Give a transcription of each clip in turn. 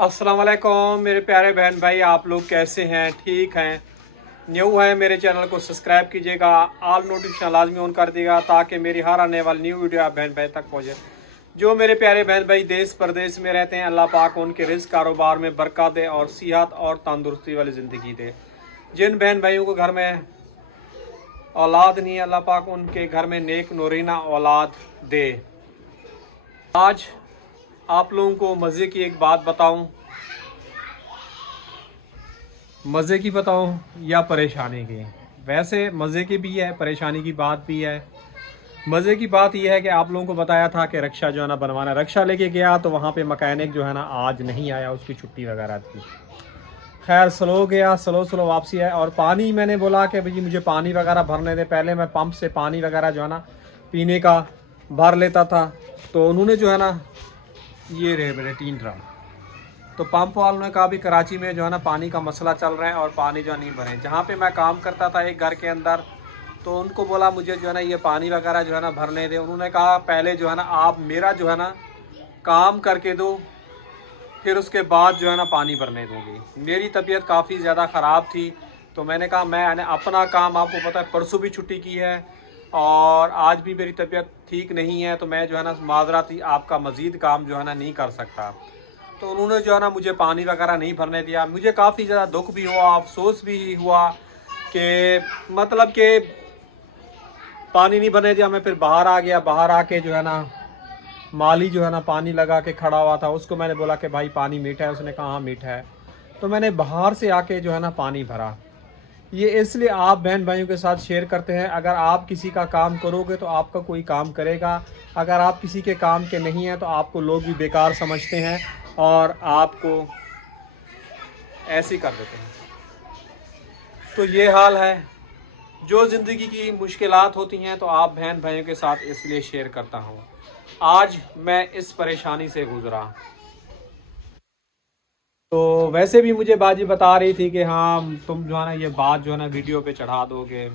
अस्सलाम वालेकुम मेरे प्यारे बहन भाई, आप लोग कैसे हैं? ठीक हैं? न्यू है मेरे चैनल को सब्सक्राइब कीजिएगा, ऑल नोटिफिकेशन लाजमी ऑन कर दीजिएगा ताकि मेरी हर आने वाली न्यू वीडियो आप बहन भाई तक पहुँचे। जो मेरे प्यारे बहन भाई देश प्रदेश में रहते हैं, अल्लाह पाक उनके रिज़्क़ कारोबार में बरकत दे और सेहत और तंदुरुस्ती वाली ज़िंदगी दे। जिन बहन भाइयों को घर में औलाद नहीं है, अल्लाह पाक उनके घर में नेक नूरीना औलाद दे। आज आप लोगों को मज़े की एक बात बताऊं, मज़े की बताऊं या परेशानी की। वैसे मज़े की भी है, परेशानी की बात भी है। मज़े की बात यह है कि आप लोगों को बताया था कि रक्षा जो है ना बनवाना, रक्षा लेके गया तो वहाँ पे मकैनिक जो है ना आज नहीं आया, उसकी छुट्टी वगैरह थी। खैर स्लो गया, स्लो वापसी है। और पानी मैंने बोला कि भाई मुझे पानी वगैरह भरने दे। पहले मैं पंप से पानी वगैरह जो है ना पीने का भर लेता था, तो उन्होंने जो है ना ये रहे मेरे 3 ड्रम, तो पंप वालों ने कहा भी कराची में जो है ना पानी का मसला चल रहा है और पानी जो नहीं भरे। जहाँ पे मैं काम करता था एक घर के अंदर, तो उनको बोला मुझे जो है ना ये पानी वगैरह जो है ना भरने दे। उन्होंने कहा पहले जो है ना आप मेरा जो है ना काम करके दो, फिर उसके बाद जो है ना पानी भरने दूँगी। मेरी तबीयत काफ़ी ज़्यादा ख़राब थी, तो मैंने कहा मैं अपना काम, आपको पता है परसों भी छुट्टी की है और आज भी मेरी तबीयत ठीक नहीं है, तो मैं जो है ना माजराती आपका मज़ीद काम जो है ना नहीं कर सकता। तो उन्होंने जो है ना मुझे पानी वगैरह नहीं भरने दिया। मुझे काफ़ी ज़्यादा दुख भी हुआ, अफसोस भी हुआ कि मतलब कि पानी नहीं भरने दिया। मैं फिर बाहर आ गया। बाहर आके जो है ना माली जो है ना पानी लगा के खड़ा हुआ था, उसको मैंने बोला कि भाई पानी मीठा है। उसने कहा हाँ मीठा है। तो मैंने बाहर से आके जो है ना पानी भरा। ये इसलिए आप बहन भाइयों के साथ शेयर करते हैं, अगर आप किसी का काम करोगे तो आपका कोई काम करेगा। अगर आप किसी के काम के नहीं हैं तो आपको लोग भी बेकार समझते हैं और आपको ऐसे ही कर देते हैं। तो ये हाल है। जो ज़िंदगी की मुश्किलात होती हैं तो आप बहन भाइयों के साथ इसलिए शेयर करता हूँ। आज मैं इस परेशानी से गुज़रा, तो वैसे भी मुझे बाजी बता रही थी कि हाँ तुम जो है ना ये बात जो है ना वीडियो पे चढ़ा दोगे।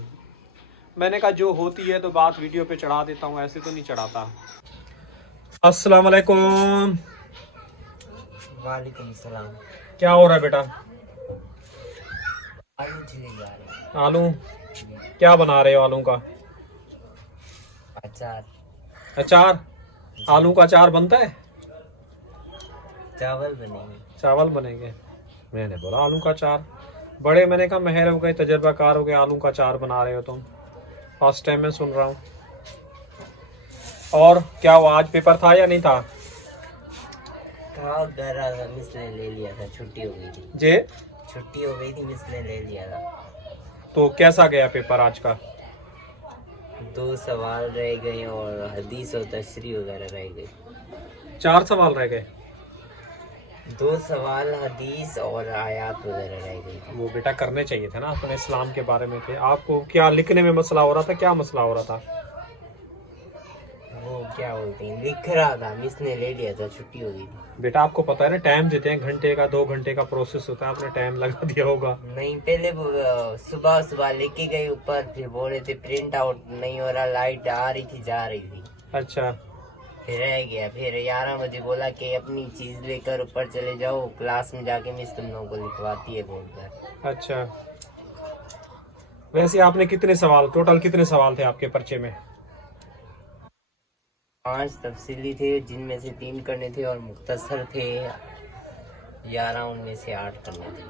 मैंने कहा जो होती है तो बात वीडियो पे चढ़ा देता हूँ, ऐसे तो नहीं चढ़ाता। अस्सलाम वालेकुम। वालेकुम सलाम। क्या हो रहा है बेटा? आलू छिले जा रहे आलू? क्या बना रहे हो आलू का? अचार। अचार? आलू का अचार बनता है? चावल बनेंगे। चावल बनेंगे? मैंने बोला आलू का अचार। बड़े मैंने कहा महर हो गए, तजर्बाकार हो गए, आलू का अचार बना रहे हो तुम। फर्स्ट टाइम मैं सुन रहा हूँ। और क्या हुआ, आज पेपर था या नहीं था? हाँ घर आ था, मिस ने ले लिया था, छुट्टी हो गई थी। जे छुट्टी हो गई थी, मिस ने ले लिया था। तो कैसा गया पेपर आज का? 2 सवाल रह गए और हदीस और तशरीह वगैरह रह गई। 4 सवाल रह गए? 2 सवाल हदीस और आयात वगैरह रह गई थी। वो बेटा करने चाहिए थे ना, अपने इस्लाम के बारे में थे। आपको क्या लिखने में मसला हो रहा था? क्या मसला हो रहा था? वो क्या बोलते हैं, लिख रहा था, मिस ने ले लिया था, छुट्टी हो गई थी। बेटा आपको पता है ना टाइम देते हैं, घंटे का 2 घंटे का प्रोसेस होता है, आपने टाइम लगा दिया होगा। नहीं, पहले वो सुबह सुबह लेके गए ऊपर, फिर बोल रहे थे प्रिंट आउट नहीं हो रहा, लाइट आ रही थी जा रही थी, अच्छा। फिर रह गया। फिर 11 बजे बोला कि अपनी चीज लेकर ऊपर चले जाओ, क्लास में जाके मिस तुम लोगों को लिखवाती है बोल कर। अच्छा, वैसे आपने कितने सवाल, टोटल कितने सवाल थे आपके पर्चे में? 5 तफसीली थे, जिनमें से 3 करने थे और मुख्तसर थे 11, उनमें से 8 करने थे।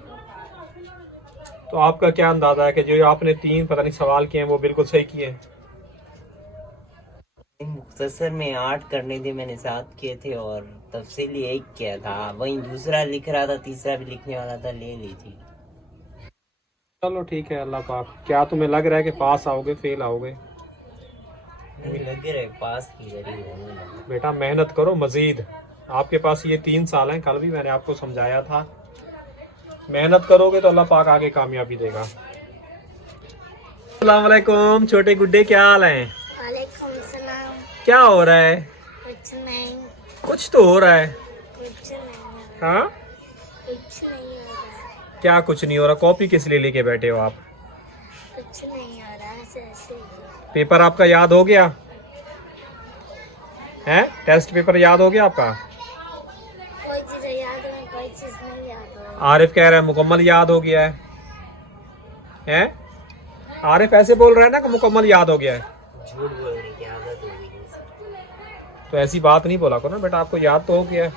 तो आपका क्या अंदाजा है कि जो आपने 3 पता नहीं सवाल किए हैं वो बिल्कुल सही किए हैं? मुख्तसर में 8 करने थे, मैंने 7 किए थे और तफसीली 1 किया था। वहीं दूसरा लिख रहा था, तीसरा भी लिखने वाला था, ले ली थी। चलो ठीक है, अल्लाह पाक। क्या तुम्हें लग रहा है कि पास आओगे फेल आओगे? नहीं लग रहा है पास की गरीब होने। बेटा मेहनत करो मजीद, आपके पास ये 3 साल हैं, कल भी मैंने आपको समझाया था। मेहनत करोगे तो अल्लाह पाक आगे कामयाबी देगा। अस्सलाम वालेकुम छोटे गुड्डे, क्या हाल है? वालेकुम सलाम। क्या हो रहा है? कुछ नहीं। कुछ तो हो रहा है। कुछ नहीं। हाँ? कुछ नहीं हो रहा। क्या कुछ नहीं हो रहा? कॉपी किस लिए लेके बैठे हो आप? कुछ नहीं हो रहा, ऐसे। पेपर आपका याद हो गया है? टेस्ट पेपर याद हो गया आपका? कोई चीज़ याद नहीं कोई चीज नहीं याद हो। आरिफ कह रहा है मुकम्मल याद हो गया है। हैं? आरिफ ऐसे बोल रहा है ना कि मुकम्मल याद हो गया है। झूठ बोलने की आदत हो गई है। तो ऐसी बात नहीं बोला करो ना बेटा, आपको याद तो हो गया है।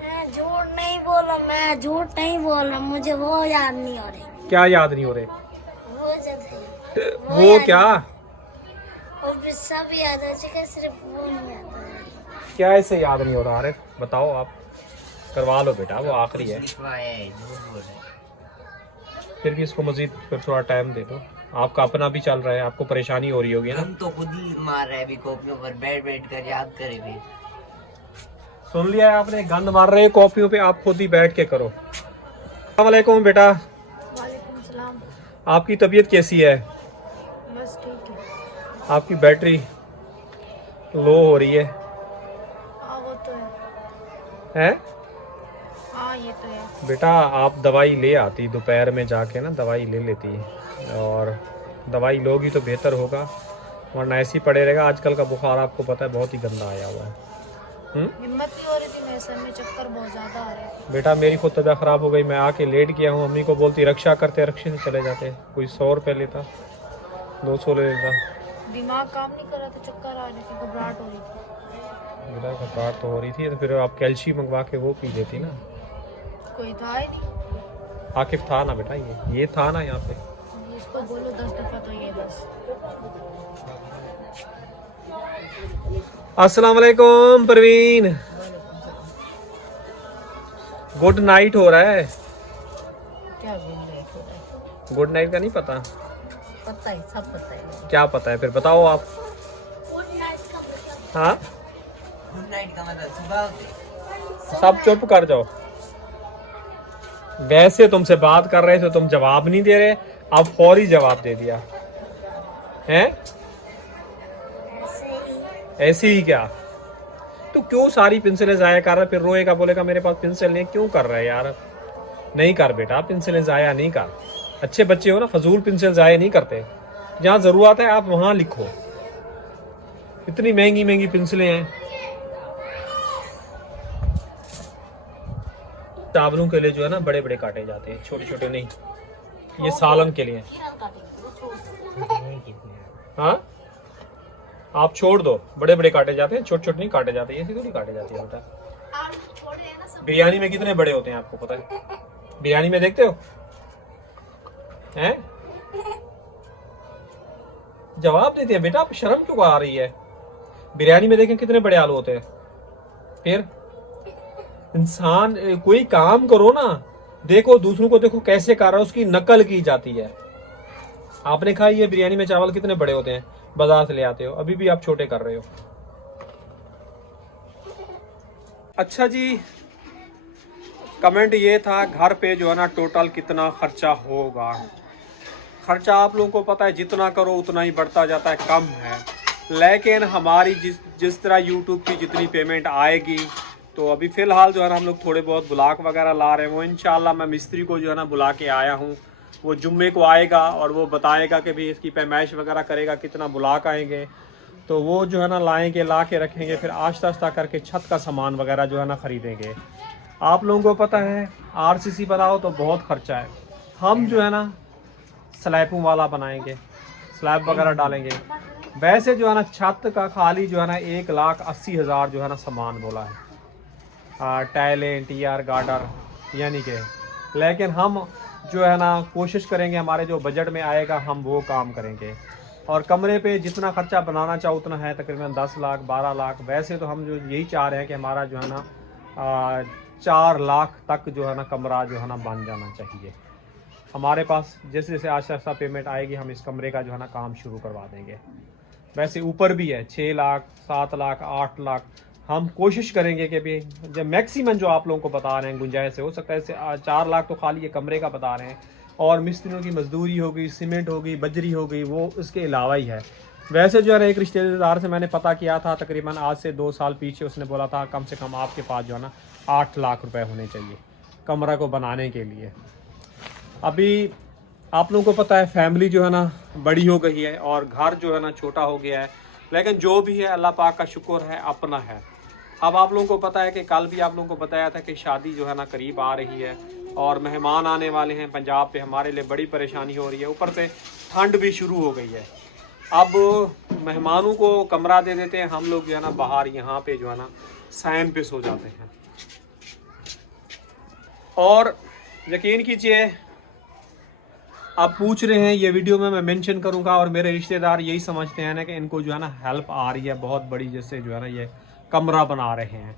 मैं झूठ नहीं बोला, मैं झूठ नहीं बोला, मुझे वो याद नहीं हो रही। क्या याद नहीं हो रहे? वो जब है वो याद क्या? और फिर सब याद हो चुका, सिर्फ वो नहीं याद हो रही। क्या ऐसे याद नहीं हो रहा आरिफ? बताओ आप, करवा लो बेटा, वो आखिरी है। लिखवाया है, झूठ बोल रहे हैं। फिर भी इसको मजीद फिर थोड़ा टाइम दे दो। आपका अपना भी चल रहा है, आपको परेशानी हो रही होगी ना। हम तो खुद ही मार रहे हैं अभी कॉपियों पर बैठ कर याद करे भी। सुन लिया है आपने, गंद मार रहे हैं कॉपियों पे, आप खुद ही बैठ के करो। अस्सलाम वालेकुम बेटा। वालेकुम सलाम। आपकी तबीयत कैसी है? बस ठीक है। आपकी बैटरी लो हो रही है। हाँ वो तो है। हैं? हाँ ये तो है। बेटा आप दवाई ले आती, दोपहर में जाके ना दवाई ले लेती, और दवाई लोगी तो बेहतर होगा, वरना ऐसे ही पड़े रहेगा। आजकल का बुखार आपको पता है बहुत ही गंदा आया हुआ है। हिम्मत नहीं हो रही थी, मेरे सर में चक्कर बहुत ज्यादा आ रहे थे। बेटा मेरी खुद तबीयत ख़राब हो गई, मैं आके लेट गया हूँ। अम्मी को बोलती रक्षा करते, रक्षे से चले जाते, कोई 100 रुपये लेता, 200 ले लेता। दिमाग काम नहीं कर रहा था, चक्कर आ रही थी, घबराहट हो रही थी। बेटा घबराहट तो हो रही थी, तो फिर आप कैल्शियम मंगवा के वो पी लेती ना। कोई था ही नहीं। आकिफ था ना बेटा, ये था ना यहाँ पे। इसको बोलो 10 दफा तो ये बस। अस्सलाम वालेकुम परवीन। गुड नाइट हो रहा है। क्या बोल रहे हो? गुड नाइट का नहीं पता? पता है, सब पता है। क्या पता है फिर बताओ आप। हाँ गुड नाइट का मतलब सुबह होते। सब चुप कर जाओ। वैसे तुमसे बात कर रहे थे, तुम जवाब नहीं दे रहे, अब फौरी जवाब दे दिया हैं। ऐसे ही क्या? तो क्यों सारी पेंसिलें जाया कर रहा है, फिर रोएगा बोलेगा मेरे पास पेंसिल नहीं, क्यों कर रहा है यार? नहीं कर बेटा, पेंसिलें जाया नहीं कर। अच्छे बच्चे हो ना, फजूल पेंसिल जाया नहीं करते। जहाँ जरूरत है आप वहां लिखो। इतनी महंगी महंगी पेंसिलें हैं। चावलों के लिए जो है ना बड़े बड़े काटे जाते हैं, छोटे छोटे नहीं। ये सालन के लिए। हाँ आप छोड़ दो, बड़े बड़े काटे जाते हैं, छोटे छोटे नहीं काटे जाते। ऐसे तो नहीं काटे जाते हैं बेटा। बिरयानी में कितने बड़े होते हैं आपको पता है? बिरयानी में देखते हो हैं? जवाब देते हैं बेटा, आप शर्म क्यों आ रही है? बिरयानी में देखें कितने बड़े आलू होते हैं। फिर इंसान कोई काम करो ना, देखो दूसरों को देखो कैसे कर रहा है, उसकी नकल की जाती है। आपने खाई है बिरयानी में चावल कितने बड़े होते हैं, बाजार से ले आते हो, अभी भी आप छोटे कर रहे हो। अच्छा जी, कमेंट ये था घर पे जो है ना टोटल कितना खर्चा होगा। खर्चा आप लोगों को पता है, जितना करो उतना ही बढ़ता जाता है, कम है। लेकिन हमारी जिस तरह यूट्यूब की जितनी पेमेंट आएगी, तो अभी फ़िलहाल जो है ना हम लोग थोड़े बहुत ब्लॉक वगैरह ला रहे हैं। वो इंशाल्लाह मैं मिस्त्री को जो है ना बुला के आया हूँ, वो जुम्मे को आएगा और वो बताएगा कि भाई इसकी पैमाइश वगैरह करेगा, कितना ब्लॉक आएंगे, तो वो जो है ना लाएंगे, ला के रखेंगे। फिर आस्ता आस्ता करके छत का सामान वगैरह जो है ना ख़रीदेंगे। आप लोगों को पता है RCC बनाओ तो बहुत ख़र्चा है। हम जो है ना स्लैबों वाला बनाएंगे, स्लैब वगैरह डालेंगे। वैसे जो है ना छत का खाली जो है ना 1,80,000 जो है ना सामान बोला है, टाइलें, TR गार्डर यानी कि। लेकिन हम जो है ना कोशिश करेंगे, हमारे जो बजट में आएगा हम वो काम करेंगे। और कमरे पे जितना खर्चा बनाना चाहो उतना है, तकरीबन 10 लाख 12 लाख। वैसे तो हम जो यही चाह रहे हैं कि हमारा जो है ना 4 लाख तक जो है ना कमरा जो है ना बन जाना चाहिए हमारे पास। जैसे जैसे आस्ता आस्ता पेमेंट आएगी हम इस कमरे का जो है ना काम शुरू करवा देंगे। वैसे ऊपर भी है 6 लाख 7 लाख 8 लाख। हम कोशिश करेंगे कि भी जब मैक्सिमम जो आप लोगों को बता रहे हैं गुंजाइश है, हो सकता है 4 लाख तो खाली ये कमरे का बता रहे हैं, और मिस्त्रियों की मजदूरी होगी, सीमेंट होगी, बजरी होगी, वो इसके अलावा ही है। वैसे जो है ना एक रिश्तेदार से मैंने पता किया था, तकरीबन आज से 2 साल पीछे, उसने बोला था कम से कम आपके पास जो है ना 8 लाख रुपए होने चाहिए कमरा को बनाने के लिए। अभी आप लोगों को पता है फैमिली जो है ना बड़ी हो गई है और घर जो है ना छोटा हो गया है, लेकिन जो भी है अल्लाह पाक का शुक्र है, अपना है। अब आप लोगों को पता है कि कल भी आप लोगों को बताया था कि शादी जो है ना करीब आ रही है और मेहमान आने वाले हैं पंजाब पे, हमारे लिए बड़ी परेशानी हो रही है। ऊपर से ठंड भी शुरू हो गई है। अब मेहमानों को कमरा दे देते हैं हम लोग जो है ना, बाहर यहाँ पे जो है ना सैन पे सो जाते हैं। और यकीन कीजिए, आप पूछ रहे हैं, ये वीडियो में मैं मेंशन करूंगा, और मेरे रिश्तेदार यही समझते हैं ना कि इनको जो है ना हेल्प आ रही है बहुत बड़ी, जैसे जो है ना ये कमरा बना रहे हैं।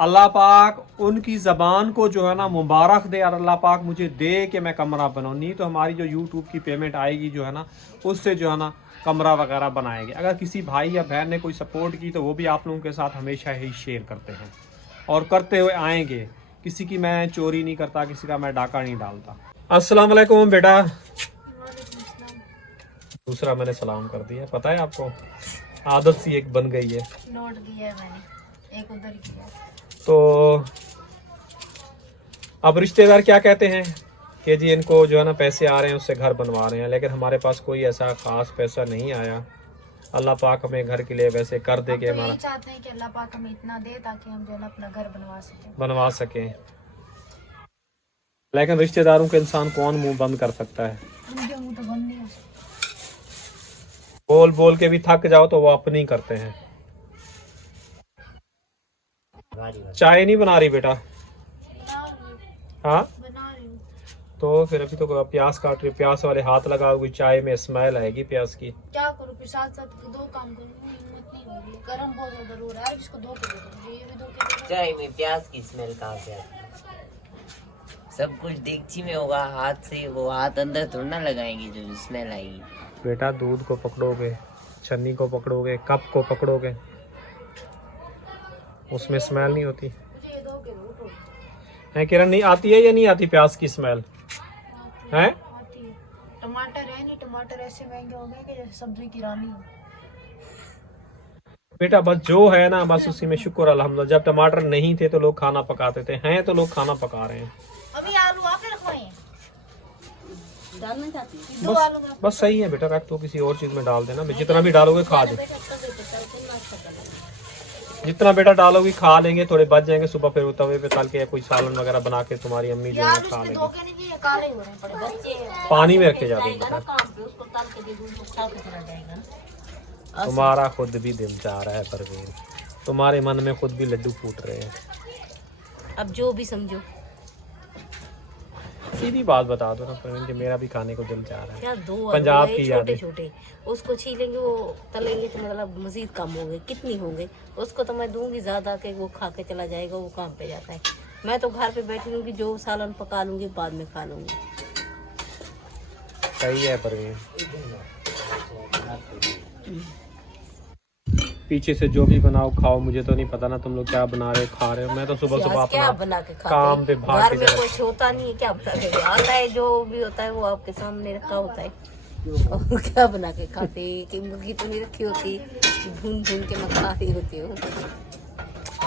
अल्लाह पाक उनकी ज़बान को जो है ना मुबारक दे, और अल्लाह पाक मुझे दे कि मैं कमरा बनाऊँ। नहीं तो हमारी जो यूट्यूब की पेमेंट आएगी जो है ना, उससे जो है ना कमरा वगैरह बनाएंगे। अगर किसी भाई या बहन ने कोई सपोर्ट की तो वो भी आप लोगों के साथ हमेशा ही शेयर करते हैं और करते हुए आएंगे। किसी की मैं चोरी नहीं करता, किसी का मैं डाका नहीं डालता। अस्सलाम वालेकुम बेटा। दूसरा मैंने सलाम कर दिया, पता है आपको, आदत सी एक बन गई है। नोट किया है मैंने, एक उधर किया। तो अब रिश्तेदार क्या कहते हैं कि जी इनको जो है ना पैसे आ रहे हैं उससे घर बनवा रहे हैं, लेकिन हमारे पास कोई ऐसा खास पैसा नहीं आया। अल्लाह पाक हमें घर के लिए वैसे कर दे के हमारा, चाहते हैं कि अल्लाह पाक हमें इतना दे ताकि हम जो है ना अपना घर बनवा सकें। लेकिन रिश्तेदारों के इंसान कौन मुंह बंद कर सकता है? उनके मुंह तो बंद नहीं हो सकते। बोल बोल के भी थक जाओ तो वो अपनी करते हैं। चाय नहीं बना रही बेटा? हाँ, बना रही हूँ। तो फिर अभी तो प्याज काट रही, प्याज वाले हाथ लगाओगी चाय में स्मेल आएगी प्याज की। क्या करूँ, फिर साथ साथ दो काम करूँ, हिम्मत नहीं हो रही, गरम बहुत ज्यादा हो रहा है। इसको धो के दे दो, ये भी धो के दे दो। चाय में प्याज की स्मेल कहाँ से आती है? सब कुछ देगची में होगा, हाथ से, वो हाथ अंदर थोड़ा ना लगाएंगे जो स्मेल आएगी। बेटा दूध को पकड़ोगे, छन्नी को पकड़ोगे, कप को पकड़ोगे, उसमें स्मेल नहीं होती मुझे ये धो के दो, उठो। है? किरण नहीं आती है या नहीं आती प्याज की स्मेल है? आती है। टमाटर है नहीं, टमाटर ऐसे महंगे हो गए कि जैसे सब्जी की रानी हो। बेटा बस जो है ना, बस उसी में शुक्र अल्हम्दुलिल्लाह। जब टमाटर नहीं थे तो लोग खाना पकाते थे, हैं तो लोग खाना पका रहे हैं। अभी आलू आपने रखवाए हैं? डालना चाहती हूँ। दो आलू में बस सही है बेटा, रख तो किसी और चीज में डाल देना। जितना भी डालोगे खा दे, जितना बेटा डालोगी खा लेंगे, थोड़े बच जाएंगे, सुबह फिर तवे पे तल के कोई सालन वगैरह बना के तुम्हारी अम्मी जो है खा लेंगे। धोखे नहीं दिए, काले हो रहे हैं पड़े बच्चे। पानी में रखे जाते हैं बेटा। तुम्हारा खुद भी दिल चाह रहा है परवीन, तुम्हारे मन में खुद भी लड्डू फूट रहे हैं। अब जो भी समझो, सीधी बात बता दो ना परवीन कि मेरा भी खाने को दिल चाह रहा है। क्या दो पंजाब आलू की है, यादें। छोटे छोटे, उसको छीलेंगे, वो तलेंगे तो मतलब मजीद कम होंगे। कितनी होंगे? उसको तो मैं दूंगी ज्यादा के वो खा के चला जाएगा, वो काम पे जाता है। मैं तो घर पे बैठी रहूंगी, जो सालन पका लूंगी, बाद में खा लूंगी। सही है परवीन, पीछे से जो भी बनाओ खाओ, मुझे तो नहीं पता ना तुम लोग क्या बना रहे हो, खा रहे हो। मैं तो सुबह सुबह क्या अपना बना के काम पे खाते? भाग घर के में जाता कुछ होता नहीं है, क्या बना के आता है? जो भी होता है वो आपके सामने रखा होता है। और क्या बना के खाते? कि मुर्गी तो नहीं रखी होती, भून भून के मैं खा रही होती हूँ।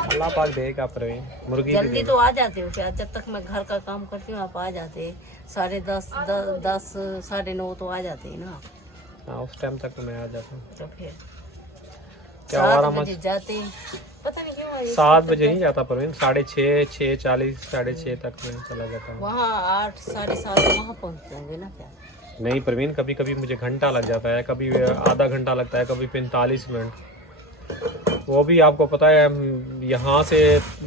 अल्लाह पाक देगा परवीन, मुर्गी भी जल्दी देगा। तो आ जाते हो क्या? जब तक मैं घर का काम करती हूँ आप आ जाते। 10:30, 10, 9:30 तो आ जाते हैं ना। हाँ, उस टाइम तक तो मैं आ जाता हूँ। तो फिर क्या 7 बजे जाते, पता नहीं क्यों 7 बजे नहीं जाता परवीन, 6:30, 6:40, 6:30 तक मैं चला जाता हूँ। वहाँ 8, 7:30 वहाँ पहुँच जाएंगे ना क्या? नहीं परवीन, कभी कभी मुझे घंटा लग जाता है, कभी आधा घंटा लगता है, कभी 45 मिनट। वो भी आपको पता है, यहाँ से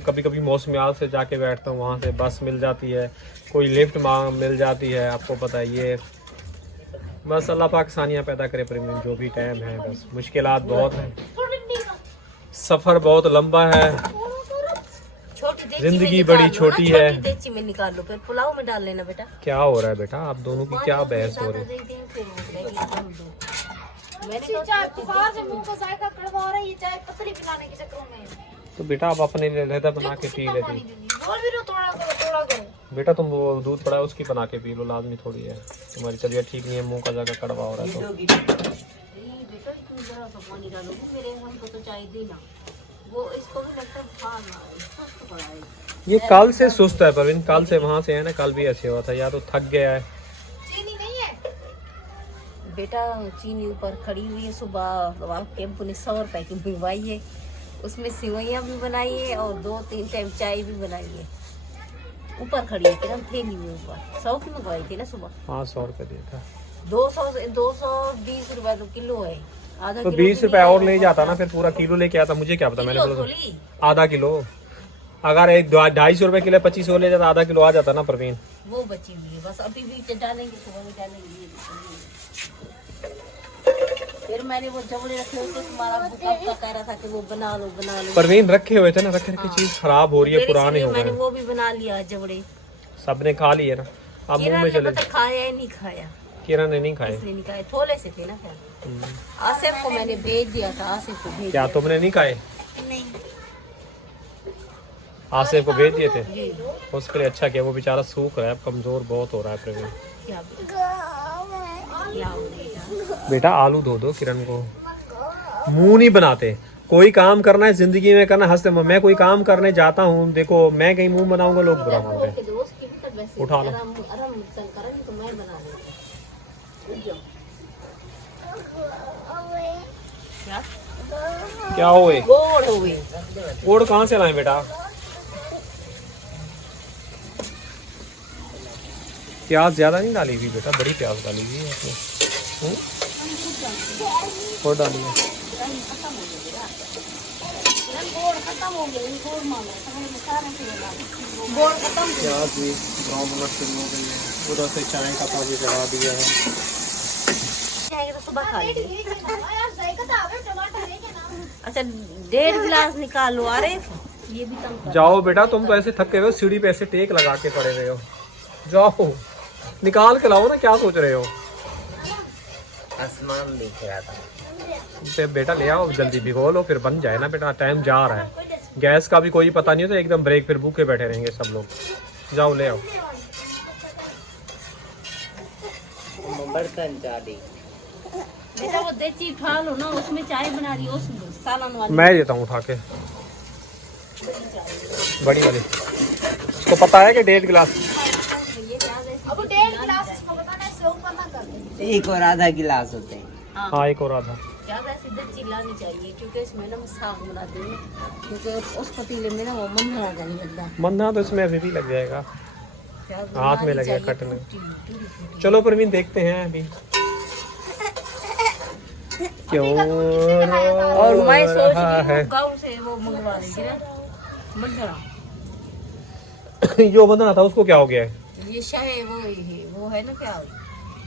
कभी कभी मौसमियाल से जाके बैठता हूँ, वहाँ से बस मिल जाती है, कोई लिफ्ट मिल जाती है, आपको पता है। ये बस अल्लाह पाक आसानियाँ पैदा करे परवीन, जो भी टाइम है। बस मुश्किलात बहुत हैं, सफ़र बहुत लंबा है, छोटी देची जिंदगी में निकाल बड़ी लो ना, छोटी है। छोटी देची में निकाल लो, फिर पुलाव में डाल लेना बेटा। क्या हो रहा है बेटा, आप दोनों की क्या बहस हो रही है? मैंने चाय बुखार से मुंह का जायका कड़वा हो रहा है, ये चाय पतली पिलाने के चक्करों में। तो बेटा आप अपने लिए लहदा बना के पी लेती। बोल भी रहो थोड़ा करो, थोड़ा करो। बेटा तुम वो दूध पड़ा है उसकी बना के पी लो, लाजमी थोड़ी है। तुम्हारी तबीयत ठीक नहीं है, मुंह का जगह कड़वा हो रहा है तो। बेटा इतनी जरा सा पानी डालोगी, मेरे मन को तो चाय देना। वो इसको भी लगता है बुखार सुस्त पड़ा है। ये कल से सुस्त है परवीन, कल से वहाँ से है ना, कल भी ऐसे हुआ था, या तो थक गया है। चीनी नहीं है बेटा चीनी ऊपर खड़ी हुई है, सुबह आपके एम्पू ने 100 रुपए की मंगवाई है, उसमें सिवैयाँ भी बनाई है और 2-3 टाइम चाय भी बनाई है। ऊपर खड़ी है किरण थैली में ऊपर 100 की मंगवाई थी ना सुबह। हाँ 100 रुपये दिया था। 220 रुपए तो किलो है। आधा तो किलो 20 भी रुपए नहीं और आया। ले जाता ना, फिर पूरा किलो लेके आता, मुझे क्या पता, मैंने किलो बोला थोड़ी। आधा किलो। अगर एक 250 रुपए किलो 25 ले जाता, आधा किलो आ जाता ना प्रवीण। वो बची हुई है बस, अभी भी डालेंगे, सुबह में डालेंगे। फिर मैंने वो जबड़े रखे हुए थे, तुम्हारा कब का कह रहा था कि वो बना लो बना लो। प्रवीण रखे हुए थे ना, रखे रखे चीज खराब हो रही है, फिर पुराने इसलिए हो मैंने गए, वो भी बना लिया जबड़े। सबने खा लिए ना, अब मुंह किरण में ने चले। पता खाया ही नहीं खाया, किरण ने नहीं खाए। इसलिए नहीं खाए, थोड़े से थे ना। फिर आसिफ को मैंने भेज दिया था, आसिफ को भेज क्या दिया। तुमने नहीं खाए? नहीं। आसिफ को भेज दिए थे, जी उसके लिए अच्छा किया, वो बेचारा सूख रहा है, कमजोर बहुत हो रहा है प्रवीण। क्या लाओ बेटा। बेटा आलू धो दो किरण को, मुंह नहीं बनाते। कोई काम करना है जिंदगी में करना, हंसते मैं कोई काम करने जाता हूँ, देखो मैं कहीं मुंह बनाऊंगा लोग बुरा मानते हैं। दोस्त की भी तो वैसे उठा लो। आराम करेंगे तो मैं बना दूंगा। क्या क्या हुए? गोड़ हुए। गुड़ कहाँ से लाए बेटा? प्याज ज्यादा नहीं डाली हुई बेटा, बड़ी प्याज डाली हुई है आपने। और डाली है। गोड़ खत्म हो गया, गोड़ मांगो गोड़ खत्म। प्याज भी ब्राउन होना शुरू हो गई है, उधर से चाय का पानी चढ़ा दिया है। जाएगा तो सुबह खा लेंगे। अच्छा 1.5 गिलास निकाल लो। अरे ये भी कम कर। जाओ बेटा, तुम तो ऐसे थके हुए हो, सीढ़ी पे ऐसे टेक लगा के पड़े रहे हो, जाओ निकाल के लाओ ना, क्या सोच रहे हो? आसमान दिख रहा था। फिर बेटा ले आओ, जल्दी भिगो लो, फिर बन जाए ना बेटा, टाइम जा रहा है। गैस का भी कोई पता नहीं होता, एकदम ब्रेक, फिर भूखे बैठे रहेंगे सब लोग। जाओ ले आओ। बर्तन चाली बेटा वो देची उठा लो ना, उसमें चाय बना रही हो, उस सालन वाली। मैं देता हूँ उठा के, बड़ी वाली। इसको पता है कि 1.5 गिलास। एक और आधा गिलास होते हैं। हाँ एक और आधा। ज्यादा सीधे चिल्लानी चाहिए, क्योंकि इसमें ना मैं साग बनाती हूँ, क्योंकि उस पतीले में ना वो मंधा का नहीं लगता। मंदा तो इसमें अभी भी लग जाएगा, प्याज हाथ में बनानी लगे चाहिए, कटने। टूटी। चलो प्रवीण देखते हैं अभी क्यों और मैं सोच रहा रही है। हूँ गाँव से वो मंगवा देगी ना मंडरा। जो बंधना था उसको क्या हो गया है? ये शाह वो है ना,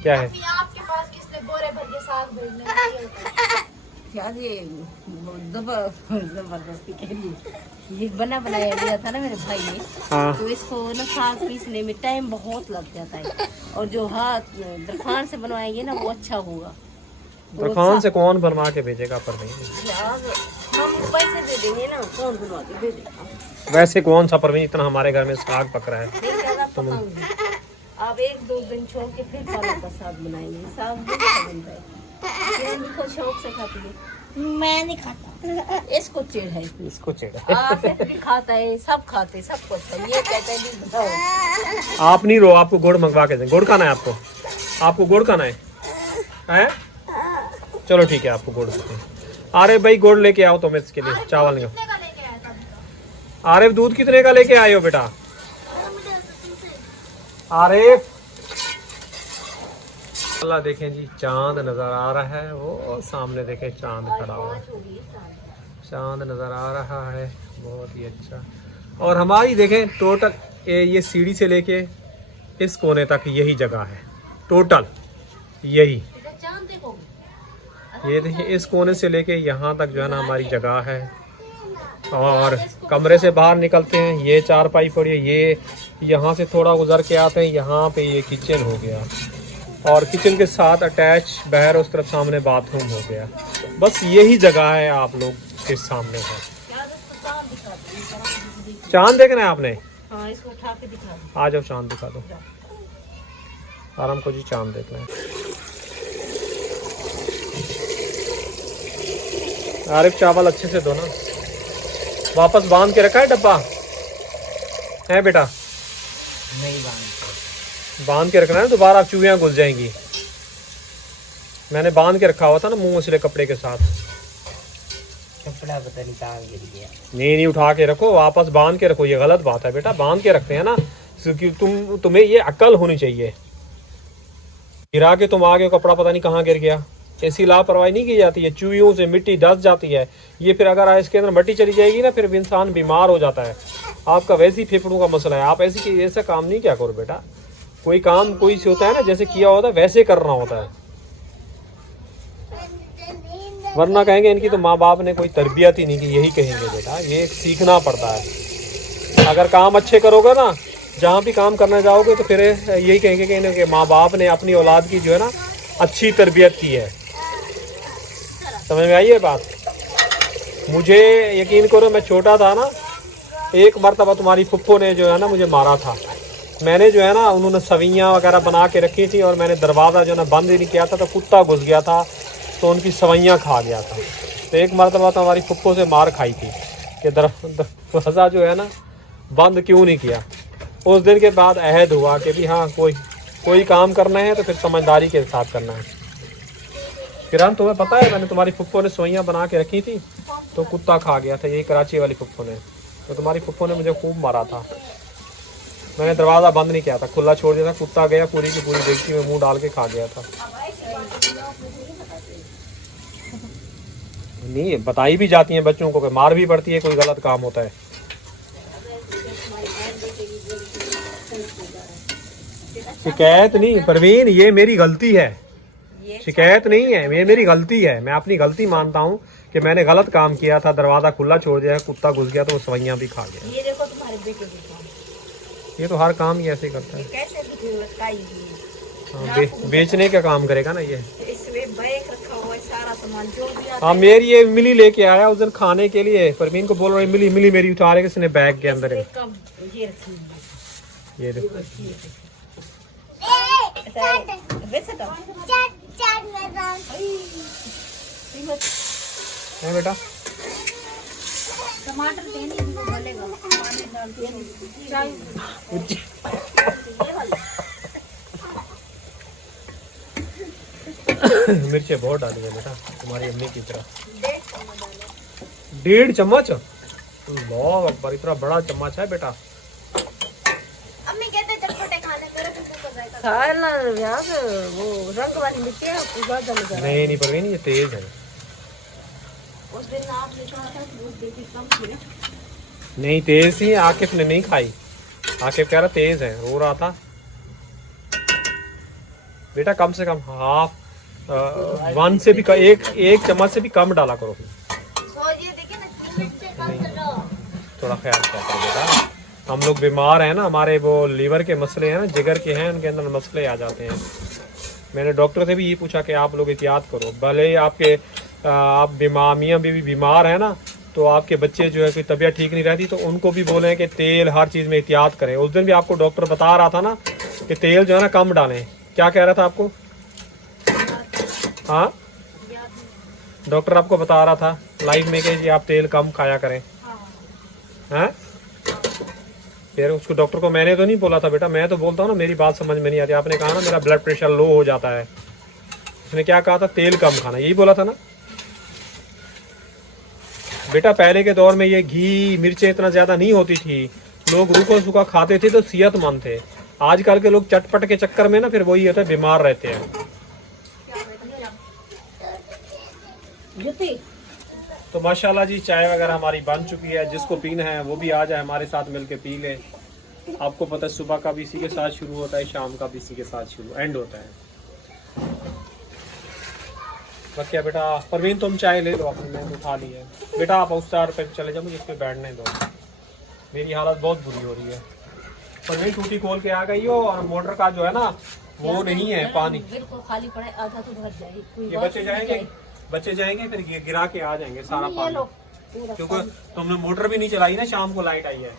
क्या है? आपके पास किसने बोरे भर के साग भेजने? प्याज ये जबरदस्ती कह रही, ये बना बनाया दिया था ना मेरे भाई ने। हाँ तो इसको ना साग पीसने में टाइम बहुत लग जाता है, और जो हाथ दरखान से बनवाएंगे ना वो अच्छा होगा। दरखान से कौन बनवा के भेजेगा प्रवीण? प्याज हम पैसे दे देंगे ना, कौन बनवा के दे देगा। वैसे कौन सा प्रवीण, इतना हमारे घर में साग पक रहा है। नहीं ज्यादा पकाऊंगी, आप 1-2 दिन छोड़ के फिर पालक का साग बनाएंगे, साग बहुत अच्छा बनता है। किरण भी खुद शौक से खाती है। मैं नहीं खाता। इसको चिढ़ है, इसको चिढ़। आसिफ भी खाता है, सब खाते, सब कुछ है। ये कहता है नहीं बताओ। आप नहीं रो, आपको गुड़ मंगवा के दें। गुड़ खाना है आपको? आपको गुड़ खाना है? हैं? चलो ठीक है, आपको गुड़ देते हैं। अरे भाई गुड़ लेके आओ तुम इसके लिए, चावल नहीं। अरे दूध कितने का लेके आए हो बेटा? अरे अल्लाह देखें जी, चांद नजर आ रहा है, वो सामने देखें चांद खड़ा हुआ है, चांद नजर आ रहा है, बहुत ही अच्छा। और हमारी देखें टोटल ये सीढ़ी से लेके इस कोने तक यही जगह है, टोटल यही। ये देखिए इस कोने से लेके यहाँ तक जो है ना हमारी जगह है। और कमरे से बाहर निकलते हैं, ये चारपाई पड़ी है, ये यहाँ से थोड़ा गुजर के आते हैं, यहाँ पे ये किचन हो गया, और किचन के साथ अटैच बाहर उस तरफ सामने बाथरूम हो गया। बस यही जगह है आप लोग के सामने है। चांद देखना है आपने? हाँ, इसको उठा के दिखा दो। आ जाओ चांद दिखा दो। आराम को जी चांद देखना है। आरिफ चावल अच्छे से धो ना, वापस बांध के रखा है डब्बा है बेटा? नहीं बांध के रखना है, दोबारा चूहियां घुस जाएंगी। मैंने बांध के रखा हुआ था ना मुंह सिले कपड़े के साथ। कपड़ा पता नहीं कहाँ गिर गया। नहीं उठा के रखो, वापस बांध के रखो, ये गलत बात है बेटा, बांध के रखते हैं ना, क्योंकि तुम्हें ये अक्ल होनी चाहिए। गिरा के तुम आगे कपड़ा पता नहीं कहाँ गिर गया, ऐसी लापरवाही नहीं की जाती है। चूहियों से मिट्टी डस जाती है, ये फिर अगर इसके अंदर मिट्टी चली जाएगी ना, फिर इंसान बीमार हो जाता है। आपका वैसे ही फेफड़ों का मसला है, आप ऐसा काम नहीं क्या करो बेटा। कोई काम कोई से होता है ना, जैसे किया होता है वैसे करना होता है, वरना कहेंगे इनकी तो माँ बाप ने कोई तरबियत ही नहीं की, यही कहेंगे बेटा। ये सीखना पड़ता है। अगर काम अच्छे करोगे ना, जहाँ भी काम करने जाओगे तो फिर यही कहेंगे कि इनके माँ बाप ने अपनी औलाद की जो है ना अच्छी तरबियत की है। समझ में आई है बात? मुझे यकीन करो, मैं छोटा था ना, एक मरतबा तुम्हारी फुफ्फो ने जो है ना मुझे मारा था। मैंने जो है ना, उन्होंने सवैयाँ वगैरह बना के रखी थी और मैंने दरवाज़ा जो है ना बंद ही नहीं किया था, तो कुत्ता घुस गया था तो उनकी सवैयाँ खा गया था। तो एक मरतबा तो हमारी फुफ्फो से मार खाई थी कि दरवाज़ा जो है ना बंद क्यों नहीं किया। उस दिन के बाद अहद हुआ कि भी हाँ कोई काम करना है तो फिर समझदारी के साथ करना है। किरण तुम्हें पता है, मैंने तुम्हारी फुफ्फो ने सवैयाँ बना के रखी थी तो कुत्ता खा गया था, यही कराची वाली फुफ्फो ने। तो तुम्हारी फुफ्फो ने मुझे खूब मारा था। मैंने दरवाज़ा बंद नहीं किया था, खुला छोड़ दिया था, कुत्ता गया पूरी की पूरी देगची में मुंह डाल के खा गया था। नहीं बताई भी जाती हैं बच्चों को, मार भी पड़ती है, कोई गलत काम होता है। शिकायत नहीं परवीन, ये मेरी गलती है, शिकायत नहीं है, ये मेरी गलती है। मैं अपनी गलती मानता हूँ कि मैंने गलत काम किया था, दरवाज़ा खुला छोड़ दिया, कुत्ता घुस गया तो वो सवैयाँ भी खा गया। ये देखो तुम्हारे बेटे के काम, ये तो हर काम ही ऐसे करता है। कैसे लटकाई हुई है। हाँ, बेचने का काम करेगा ना ये। इसमें बैग रखा हुआ है, सारा सामान जो भी आता हाँ, मेरी ये मिली लेके आया उस दिन खाने के लिए। परवीन को बोल रही मिली मेरी उठा रहे किसने बैग के अंदर है। है कम ये रखी हुई है। ये देखो ऐसा है, वैसे कम है बेटा। टमाटर तेनी भी बोलेगा, पानी डाल के चाय मिर्चे बहुत डाली है बेटा, तुम्हारी अम्मी की तरह। 1.5 चम्मच? अल्लाह अकबर, इतना बड़ा चम्मच है बेटा। अम्मी कहते चटपटे खाने तेरे को कर रहेगा। साला यार वो रंग वाली मिर्ची है, पूरा जल गया। नहीं परवीन, ये तेज है। उस दिन आपने कहा था कि वो देखी कम थी। नहीं तेज थी, आकिफ ने नहीं खाई। आकिफ कह रहा तेज है, रो रहा था। बेटा कम से कम हाफ 1 से भी एक चम्मच से भी कम डाला करो। थोड़ा ख्याल किया करो बेटा, हम लोग बीमार हैं ना, हमारे वो लीवर के मसले हैं ना, जिगर के हैं, उनके अंदर मसले आ जाते हैं। मैंने डॉक्टर से भी ये पूछा कि आप लोग एहतियात करो, भले ही आप मियाँ भी बीमार है ना, तो आपके बच्चे जो है कोई तबीयत ठीक नहीं रहती तो उनको भी बोलें कि तेल हर चीज़ में एहतियात करें। उस दिन भी आपको डॉक्टर बता रहा था ना कि तेल जो है ना कम डालें। क्या कह रहा था आपको? हाँ, डॉक्टर आपको बता रहा था लाइफ में कि आप तेल कम खाया करें। हाँ, फिर उसको डॉक्टर को मैंने तो नहीं बोला था बेटा, मैं तो बोलता हूँ ना, मेरी बात समझ में नहीं आती। आपने कहा ना मेरा ब्लड प्रेशर लो हो जाता है, उसने क्या कहा था? तेल कम खाना, यही बोला था ना बेटा। पहले के दौर में ये घी मिर्चें इतना ज्यादा नहीं होती थी, लोग रूखा सूखा खाते थे तो सेहतमंद थे। आजकल के लोग चटपट के चक्कर में ना फिर वही होता है, बीमार रहते हैं। तो माशाल्लाह जी, चाय वगैरह हमारी बन चुकी है। जिसको पीना है वो भी आ जाए हमारे साथ मिलके पी ले। आपको पता है सुबह का भी इसी के साथ शुरू होता है, शाम का भी इसी के साथ एंड होता है। बस क्या बेटा, परवीन तुम चाय ले लो, अपनी मैंने उठा ली है। बेटा आप उस चार पे चले जाओ, मुझे इस पे बैठने दो, मेरी हालत बहुत बुरी हो रही है। परवीन टूटी खोल के आ गई हो और मोटर का जो है ना वो नहीं है पानी, बिल्कुल खाली पड़ा है, आधा तो भर जाएगी। ये बच्चे जाएंगे फिर गिरा के आ जाएंगे सारा पानी, क्योंकि तुमने मोटर भी नहीं चलाई ना, शाम को लाइट आई है।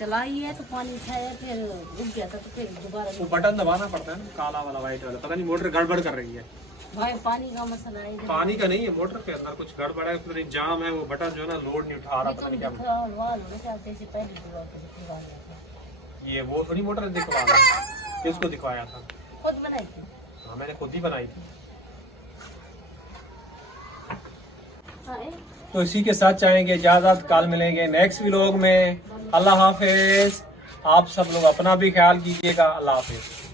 चलाई है तो पानी उठाया, फिर रुक गया था तो फिर दोबारा वो बटन दबाना पड़ता है ना, काला वाला वाइट वाला। पता नहीं मोटर गड़बड़ कर रही है। भाई पानी का मसला है, पानी का नहीं है, मोटर के अंदर कुछ गड़बड़ है, उसमें जाम है, वो बटन जो है ना लोड नहीं उठा रहा, पता नहीं क्या। ये वो थोड़ी मोटर दिखवा रहा है, किसको दिखवाया था? खुद बनाई थी। हाँ मैंने खुद ही बनाई थी। तो इसी के साथ चाहेंगे इजाज़त, कल मिलेंगे नेक्स्ट व्लॉग में। अल्लाह हाफिज़। आप सब लोग अपना भी ख्याल कीजिएगा। अल्लाह हाफिज़।